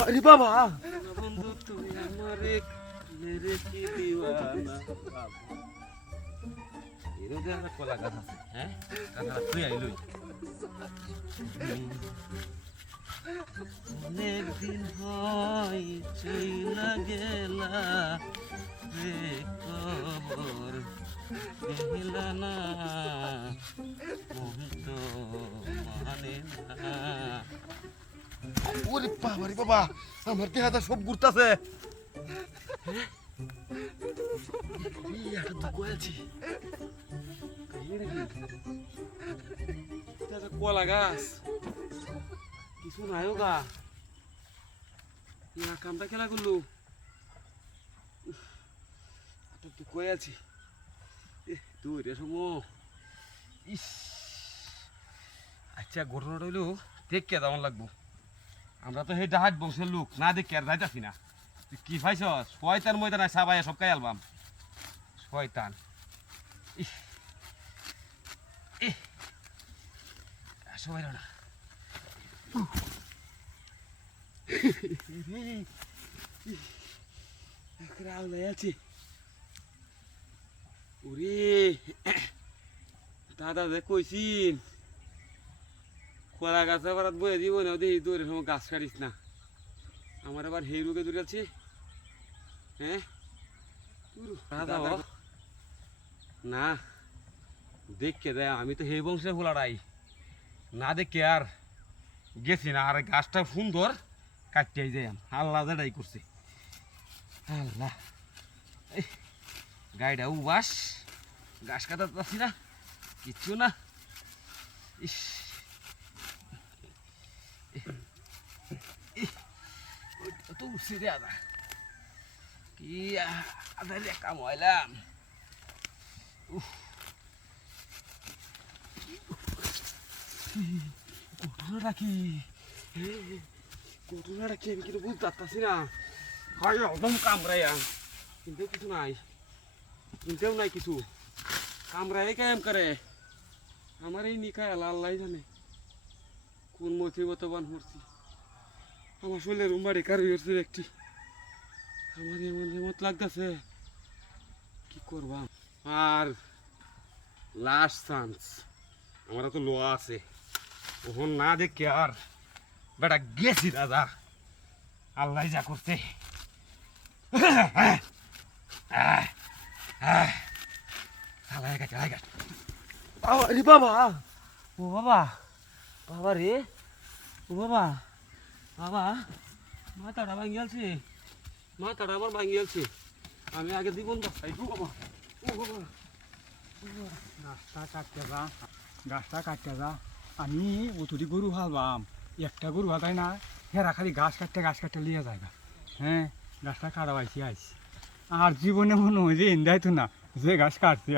আরে বাবা বন্ধু তুমি আমার মেরে কি দিওয়ানা এরকম একটা কলা গাছ আছে হ্যাঁ কাকা তুই আইলই অনেক দিন হয় চইলা গেলা রে খবর গেলা না মন তো মানে না ওরে বাবা রে বাবা আমার দেহাটা সব ঘুরতাছে কলা গাছ কিছু নাইও গা কামটা খেলা করলো তুই কই আছি তুই রে সমো ইস আচ্ছা ঘটনাটা হইলো দেখে তেমন লাগবো আমরা তো সেই ডাহাট বংশের লোক না দেখে আর যাইতাছি না তুই কি পাইছ শয়তান ময়দান আছে সবাই সব খাই আলবাম শয়তান ইস সবাই না আছে ওরে দাদা যে কইছিন কলা গাছ আবার বয়ে দিব না দেখি দৌড়ে সময় গাছ কাটিস না আমার আবার সেই রোগে দৌড়ে আছে হ্যাঁ না দেখকে দেয় আমি তো সেই বংশের ফুলারাই না দেখে আর গেছি না আর গাছটা সুন্দর কাটতে যাই আল্লাহ যেটাই করছে আল্লাহ গাড়িটা উবাস গাছ কাটা পাচ্ছি না কিচ্ছু না ইস তো উঠছি রে আদা কি আদা রে কামাইলাম ঘটনাটা কি ঘটনাটা কি আমি কিন্তু বুঝতে পারতাছি না হয় একদম কামড়াইয়া কিন্তু কিছু নাই কিনতেও নাই কিছু কামড়াই কায়াম করে আমার এই নিকায় আল্লাহ জানে কোন মুসিবতবান হচ্ছি আমার শরীরের উম্বাড়ি কারো হচ্ছে একটি আমার এমন এমন লাগতেছে কি করবা আর লাস্ট চান্স আমরা তো লোয়া আছে ওখান না দেখে আর বেটা গেছি দাদা আল্লাহ যা করছে আরে বাবা ও বাবা বাবা রে ও বাবা বাবা মাথাটা ভাঙি গেছে মাথাটা আমার ভাঙি গেছে আমি আগে দিব না খাইবো বাবা ও বাবা গাছটা কাটতে যা আমি অতুরি গরু হালবাম একটা গরু হাতাই না হেরা খালি গাছ কাটতে লিয়ে যায় হ্যাঁ গাছটা কাটা পাইছি আইস আর জীবনে মনে হয় যে ইন্দাই তো না যে গাছ কাটছে